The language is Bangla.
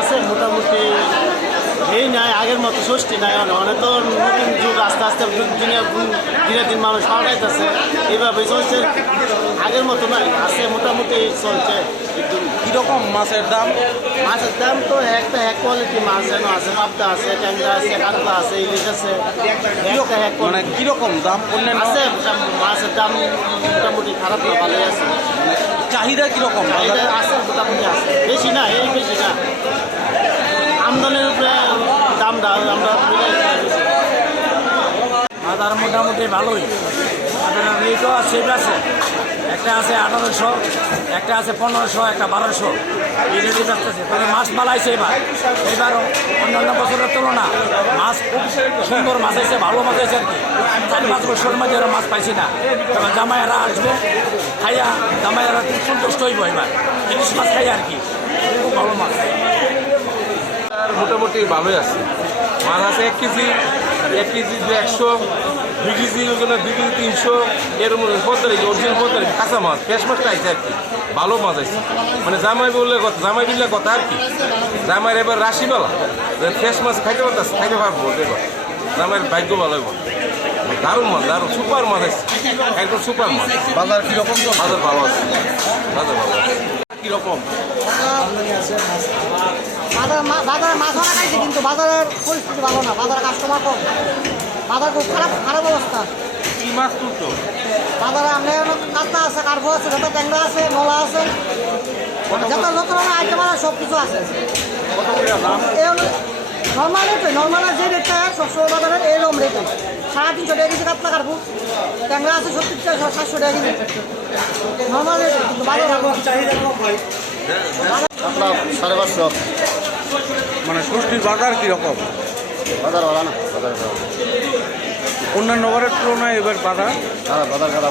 আছে মোটামুটি এই নাই আগের মতো ষষ্ঠী নাই অনেক। তো নতুন যুগ আস্তে আস্তে যুগ দিনে দিনে দিন মানুষ পাল্টাইতেছে এইভাবে চলছে। আগের মতো নাই আছে মোটামুটি চলছে। কীরকম মাছের দাম? মাছের দাম তো একটা এক কোয়ালিটি মাছ যেন আছে পাবদা আছে ট্যাংরা আছে কাতলা আছে ইলিশ আছে। মানে কীরকম দাম অন্যান্য? আছে মাছের দাম মোটামুটি খারাপ না ভালোই আছে। চাহিদা কীরকম? আছে মোটামুটি আছে বেশি না এই বেশি না আমদানির উপরে দামটা আমরা মিলাই দিই বেশি। বাজার মোটামুটি ভালোই। আপনার রেটও আছে আছে। একটা আছে আঠারোশো, একটা আছে পনেরোশো, একটা বারোশো। এই রেটে যাচ্ছে। তবে মাছ মালাইছে এবার। এবার অন্যান্য বছরের তুলনা, মাছ খুব সুন্দর মাছ আছে, ভালো মাছ আছে আর কি। চার পাঁচ বছর মাঝে ওরা মাছ পাইছি না। তবে জামাইয়ারা আসবে, খাইয়া জামাইয়ারা খুব সন্তুষ্ট হইব এবার। ইলিশ মাছ খাই আর কি। খুব ভালো মাছ। মোটামুটি ভালোই আছে। মাছ আছে এক কেজি এক কেজি একশো দুই কেজি ওগুলো দুই কেজি তিনশো। এর পঁয়তাল্লিশ অরিজিনাল পঁয়তাল্লিশ কাঁচা মাছ ফ্রেশ মাছটা আছে আর কি। ভালো মাছ আছে মানে জামাই বললে কথা জামাই বিললে কথা আর কি। জামাইয়ের এবার রাশিবেলা ফ্রেশ মাছ খাইতে পারতেছে খাইতে পারব এবার জামাইয়ের ভাগ্য ভালো হইব। দারুণ মাছ দারুণ সুপার মাছ আছে একদম সুপার মাছ। বাজার কীরকম তো বাজার ভালো আছে। বাজার ভালো আছে। কীরকম? বাজার বাজারে মাছ অনেক আছে কিন্তু বাজারের পরিস্থিতি ভালো না বাজারে কাস্টমার কম। বাজার খুব খারাপ খারাপ অবস্থা। কী মাছ তুলতো বাজারে আপনার কাতলা আছে কার্পো আছে যত ট্যাংরা আছে নলা আছে। যত নতুন আইটেম আছে। সব কিছু আছে নর্মাল রেটে নর্মাল যে রেটটা সবসময় বাজারে এইরকম রেটে সাড়ে তিনশো টাকা কেজি কাতলা কার্পো ট্যাংরা আছে সত্তর টাকা সাতশো টাকা কেজি। নর্মাল রেটে কিন্তু বাজার আপনার সাড়ে পাঁচশো। মানে ষষ্ঠীর বাজার কীরকম? বাজার ভালো না বাজার অন্যান্য বারের তুলনায় এবার বাজার? হ্যাঁ বাজার খারাপ।